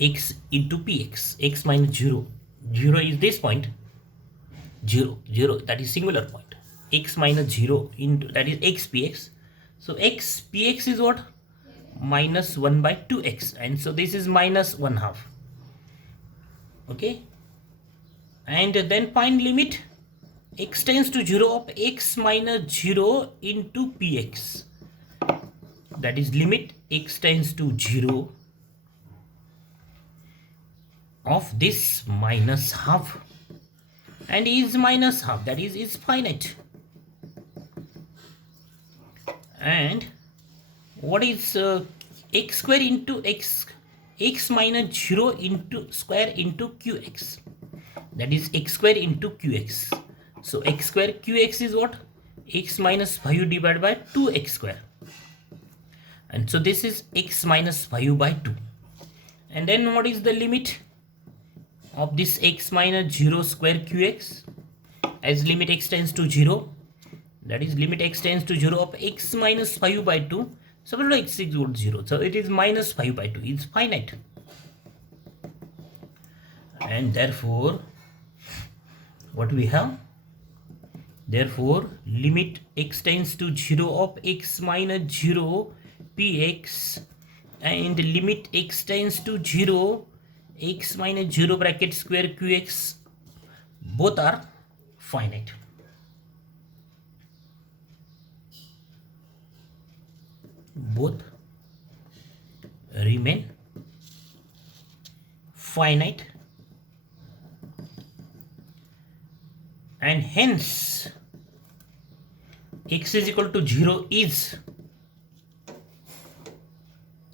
x into px, x minus 0. 0 is this point, 0, 0, that is singular point. X minus 0 into, that is x px. So x px is what? Minus 1 by 2x, and so this is minus 1 half. Okay, and then find limit x tends to 0 of x minus 0 into px. That is limit x tends to 0 of this minus half, and is minus half, that is finite. And what is x square into x minus 0 into square into qx, that is x square into qx. So x square qx is what? X minus 5 divided by 2x square, and so this is x minus 5 by 2. And then what is the limit of this x minus 0 square qx? As limit x tends to 0, that is limit x tends to 0 of x minus 5 by 2. Suppose x is equal to 0, so it is minus 5 by 2, it's finite. And therefore what we have, therefore limit x tends to 0 of x minus 0 px and limit x tends to 0 x minus 0 bracket square qx, both are finite. Both remain finite, and hence x is equal to 0 is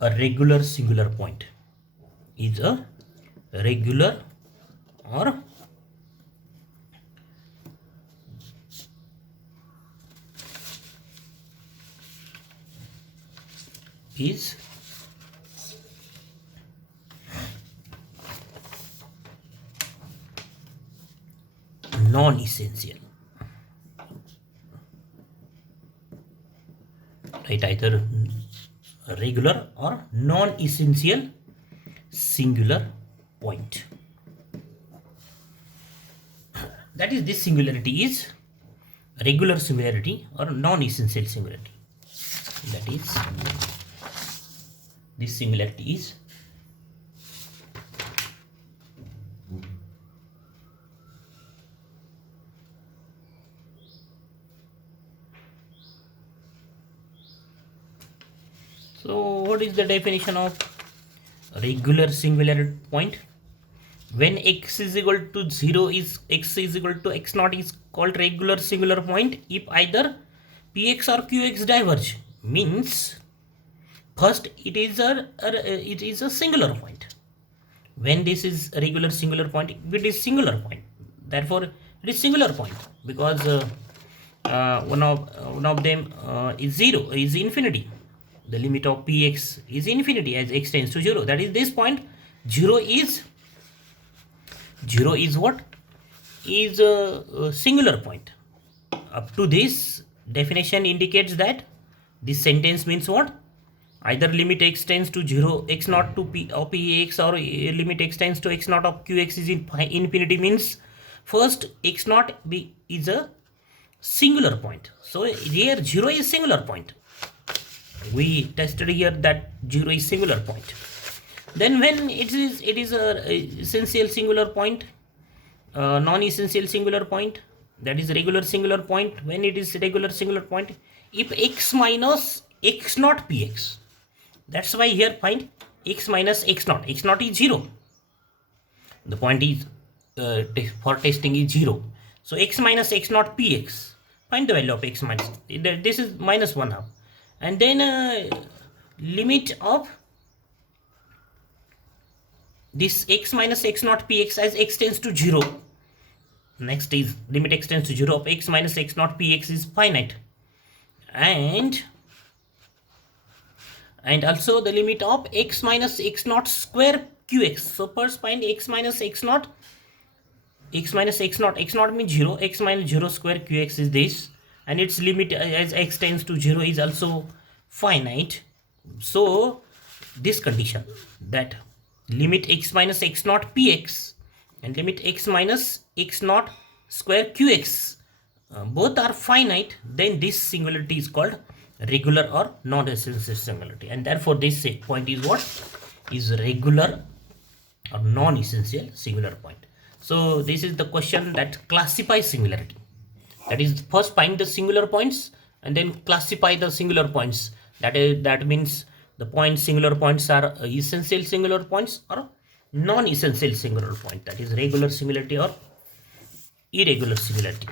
a regular singular point, is a regular or is non-essential, right? Either regular or non-essential singular point. That is, this singularity is regular singularity or non-essential singularity. That is, this singularity is so what is the definition of regular singular point? When x is equal to 0 is x is equal to x naught is called regular singular point if either px or qx diverge. Means first it is a singular point. When this is a regular singular point, it is singular point, therefore it is singular point, because one of them is 0, is infinity. The limit of px is infinity as x tends to 0, that is this point. 0 is what? Is a singular point. Up to this definition indicates that this sentence means what? Either limit x tends to 0 x naught to p of px, or limit x tends to x naught of qx is infinity, means first x naught is a singular point. So here 0 is singular point. We tested here that 0 is singular point. Then when it is a essential singular point, non-essential singular point, that is regular singular point. When it is regular singular point, if x minus x naught px, that's why here find x minus x naught is 0. The point is for testing is 0. So x minus x naught px, find the value of x minus, this is minus 1 half, and then limit of this x minus x naught px as x tends to 0. Next is limit x tends to 0 of x minus x naught px is finite, and also the limit of x minus x naught square qx. So first find x minus x naught means 0, x minus 0 square qx is this, and its limit as x tends to 0 is also finite. So this condition, that limit x minus x naught px and limit x minus x naught square qx both are finite, then this singularity is called regular or non-essential singularity, and therefore this point is what is regular or non-essential singular point. So this is the question that classifies singularity. That is, first find the singular points and then classify the singular points. That means the singular points are essential singular points or non-essential singular point. That is regular singularity or irregular singularity.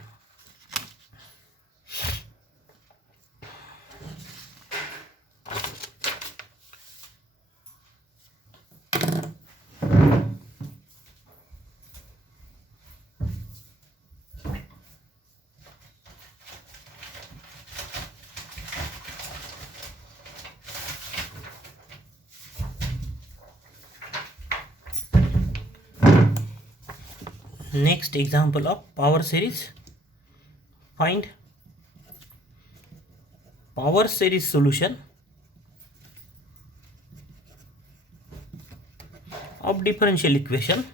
Next example of power series. Find power series solution of differential equation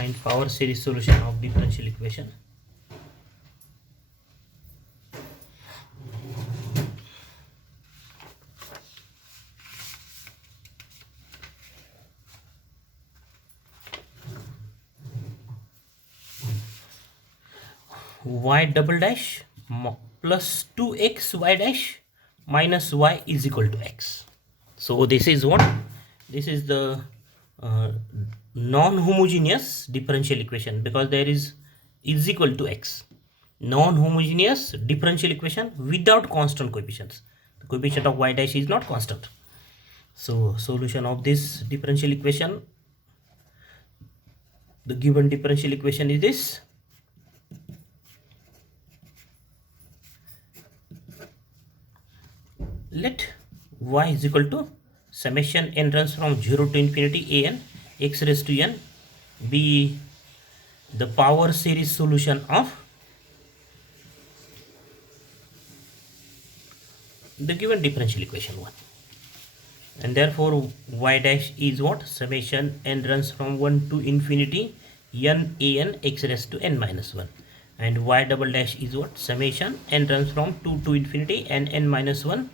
find power series solution of differential equation. Y double dash plus 2x y dash minus y is equal to x. So this is what? This is the non-homogeneous differential equation, because there is equal to x. Non-homogeneous differential equation without constant coefficients. The coefficient of y dash is not constant. So solution of this differential equation, the given differential equation is this. Let y is equal to summation n runs from 0 to infinity a n x raised to n be the power series solution of the given differential equation 1, and therefore y dash is what? Summation n runs from 1 to infinity n a n x raised to n minus 1, and y double dash is what? Summation n runs from 2 to infinity n minus 1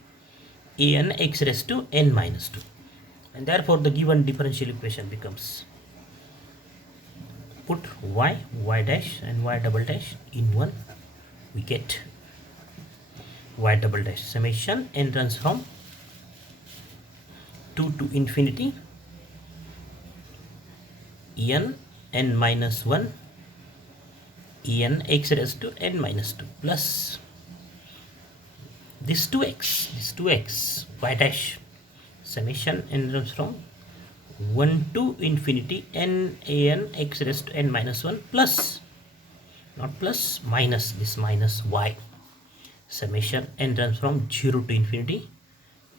a n x raised to n minus 2, and therefore the given differential equation becomes, put y dash and y double dash in 1, we get y double dash summation n runs from 2 to infinity n minus 1 en x raised to n minus 2 plus this 2x y dash summation n runs from 1 to infinity n x raised to n minus 1 plus, not plus, minus, this minus y summation n runs from 0 to infinity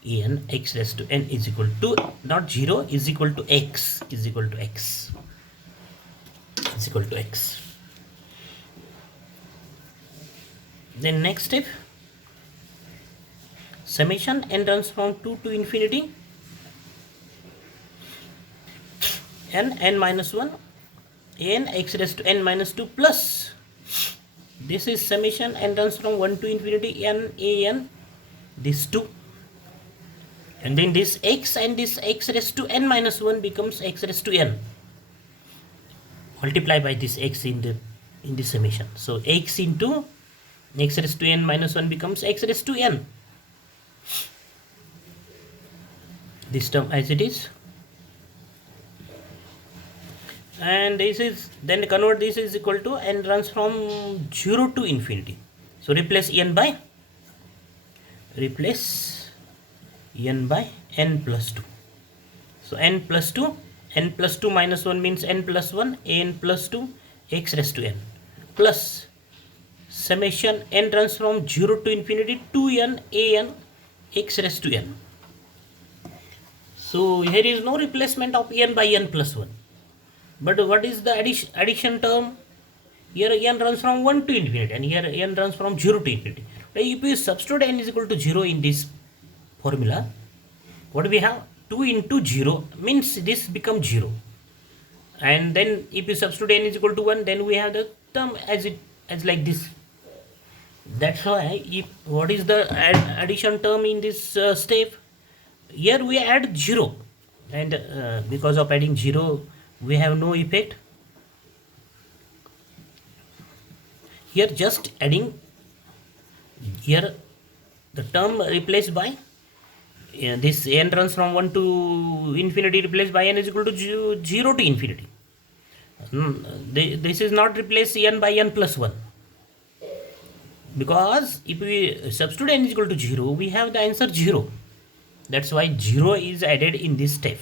en x raised to n is equal to, not 0, is equal to x, is equal to x, is equal to x. Then next step, summation n runs from 2 to infinity n minus 1 n x raised to n minus 2 plus, this is summation n runs from 1 to infinity n this 2, and then this x and this x raised to n minus 1 becomes x raised to n, multiply by this x in the summation. So x into x raised to n minus 1 becomes x raised to n, this term as it is, and this is, then convert this is equal to n runs from 0 to infinity. So replace n by n plus 2. So n plus 2 minus 1 means n plus 1 n plus 2 x raised to n plus summation n runs from 0 to infinity 2n x raised to n. So here is no replacement of n by n plus 1. But what is the addition term? Here n runs from 1 to infinity, and here n runs from 0 to infinity. Now, if we substitute n is equal to 0 in this formula, what do we have? 2 into 0 means this becomes 0. And then if you substitute n is equal to 1, then we have the term as like this. That's why what is the addition term in this step? Here we add 0, and because of adding 0 we have no effect. Here just adding, here the term replaced by this n runs from 1 to infinity replaced by n is equal to 0 to infinity. This is not replace n by n plus 1, because if we substitute n is equal to 0, we have the answer 0. That's why 0 is added in this step.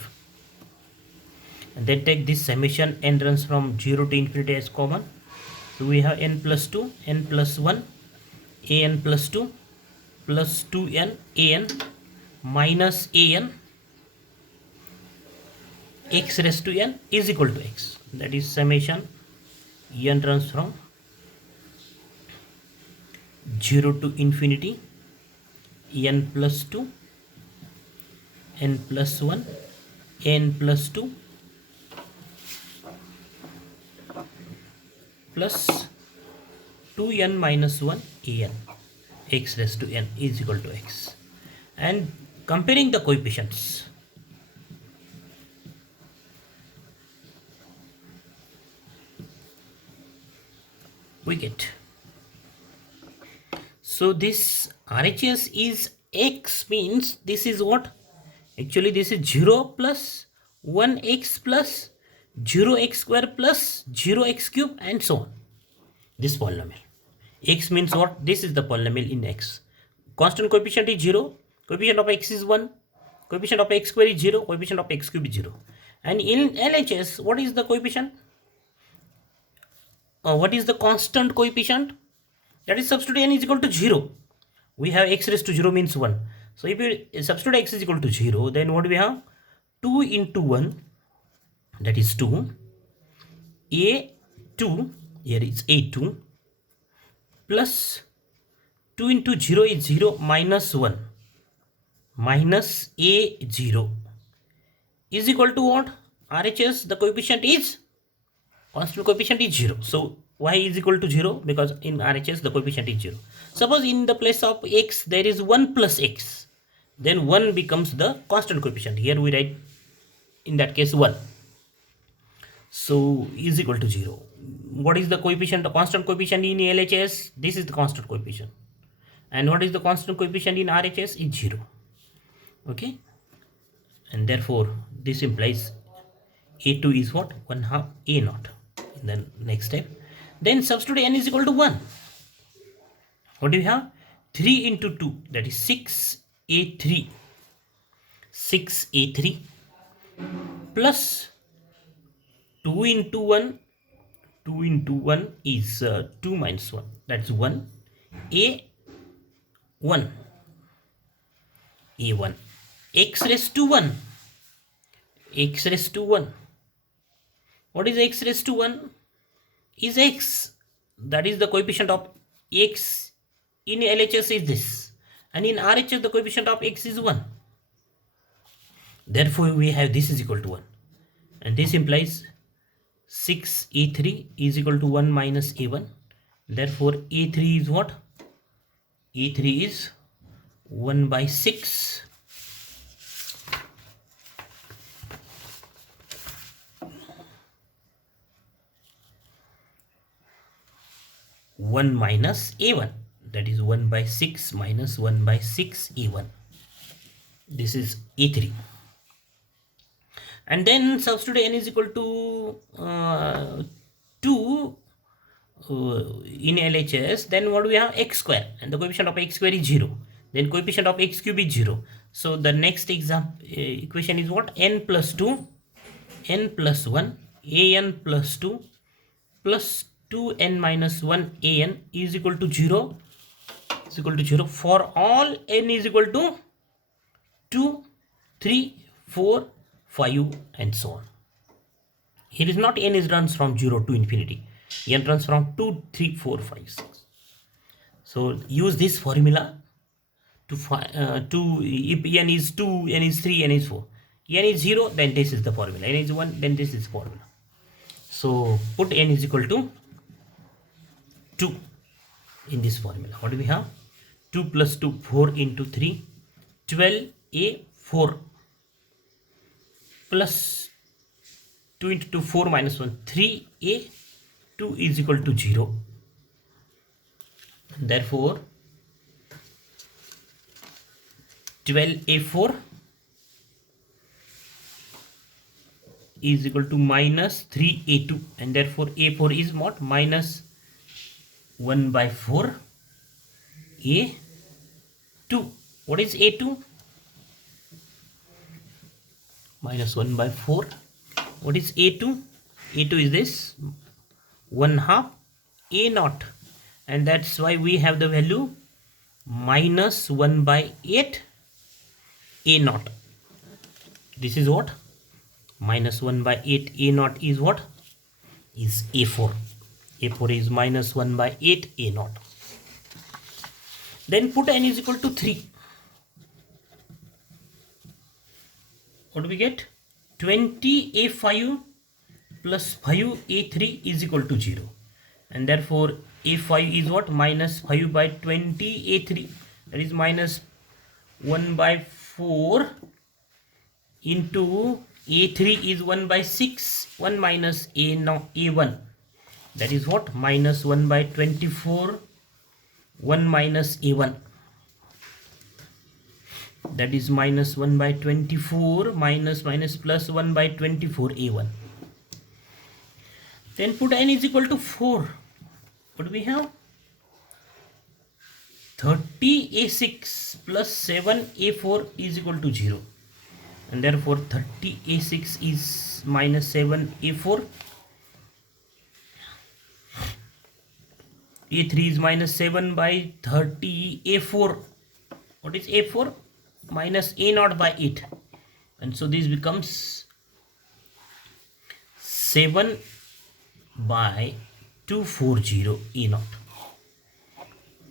And then take this summation n runs from 0 to infinity as common. So we have n plus 2, n plus 1, an plus 2 plus 2n an minus an x raised to n is equal to x. That is summation n runs from 0 to infinity n plus 2, n plus 1, n plus 2 plus 2n minus 1 an x raised to n is equal to x. And comparing the coefficients, we get, so this RHS is x, means this is what? Actually this is 0 plus 1x plus 0x square plus 0x cube and so on. This polynomial. X means what? This is the polynomial in x. Constant coefficient is 0. Coefficient of x is 1. Coefficient of x square is 0. Coefficient of x cube is 0. And in LHS, what is the coefficient? What is the constant coefficient? That is substitute n is equal to 0. We have x raised to 0 means 1. So if you substitute x is equal to 0, then what do we have? 2 into 1, that is 2. A2, here is A2, plus 2 into 0 is 0 minus 1 minus A0 is equal to what? RHS, the coefficient is, constant coefficient is 0. So y is equal to 0, because in RHS the coefficient is 0. Suppose in the place of x there is 1 plus x, then 1 becomes the constant coefficient. Here we write in that case 1. So is equal to 0. What is the coefficient, the constant coefficient in LHS? This is the constant coefficient. And what is the constant coefficient in RHS? Is 0. Okay. And therefore this implies A2 is what? 1/2 A0. In the next step. Then substitute n is equal to 1. What do you have? 3 into 2, that is 6A3. 6A3 plus 2 into 1. 2 into 1 is 2 minus 1. That's 1. A1. A1. X raised to 1. X raised to 1. What is x raised to 1? Is x. That is the coefficient of x in LHS is this. And in RHS the coefficient of x is 1. Therefore we have this is equal to 1. And this implies 6A3 is equal to 1 minus A1. Therefore A3 is what? A3 is 1 by 6 1 minus A1, that is 1 by 6 minus 1 by 6 A1. This is A3. And then substitute n is equal to 2 in LHS. Then what do we have? X square, and the coefficient of x square is 0. Then coefficient of x cube is 0. So the next equation is what? N plus 2, n plus 1, an plus 2 plus 2n minus 1 an is equal to 0. Is equal to 0 for all n is equal to 2, 3, 4, 5 and so on. Here is not n is runs from 0 to infinity. n runs from 2, 3, 4, 5, 6. So use this formula to if n is 2, n is 3, n is 4. n is 0, then this is the formula. n is 1, then this is the formula. So put n is equal to 2 in this formula. What do we have? 2 plus 2, 4 into 3, 12a 4 plus 2 into 2, 4 minus 1, 3a 2 is equal to 0. Therefore 12a4 is equal to minus 3a2, and therefore a4 is what? Minus 1 by 4 a2. What is a2? Minus 1 by 4. What is a2? a2 is this 1/2 a naught, and that's why we have the value minus 1 by 8 a naught. This is what? Minus 1 by 8 a naught is what? Is a4. a4 is minus 1 by 8 a naught. Then put n is equal to 3. What do we get? 20a5 plus 5a3 is equal to 0, and therefore a5 is what? Minus 5 by 20a3, that is minus 1 by 4 into a3 is 1 by 6, 1 minus a1, that is what? Minus 1 by 24, 1 minus a1, that is minus 1 by 24 minus plus 1 by 24 a1. Then put n is equal to 4. What do we have? 30a6 plus 7a4 is equal to 0, and therefore 30a6 is minus 7a4, a3 is minus 7 by 30a4. What is a4? Minus a naught by 8, and so this becomes 7 by 240 a naught.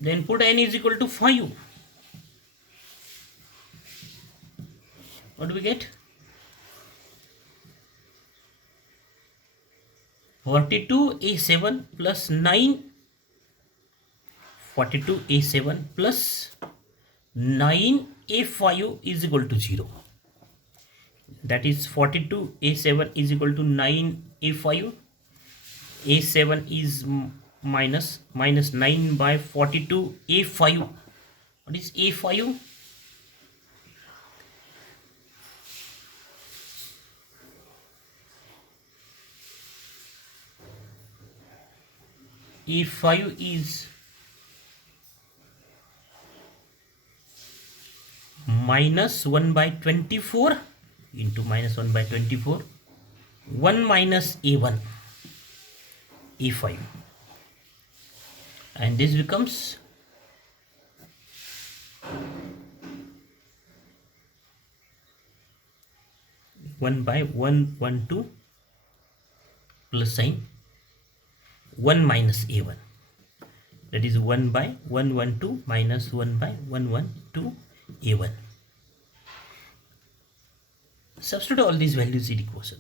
Then put n is equal to 5. What do we get? 42a7 plus 9, 42a7 plus 9a5 is equal to 0. That is 42a7 is equal to 9a5. a7 is minus 9 by 42a5. What is a5? a5 is minus 1 by 24 into minus 1 by 24, 1 minus a1, a5, and this becomes 1 by 112 plus sign 1 minus a1, that is 1 by 112 minus 1 by 112 a1. Substitute all these values in equation.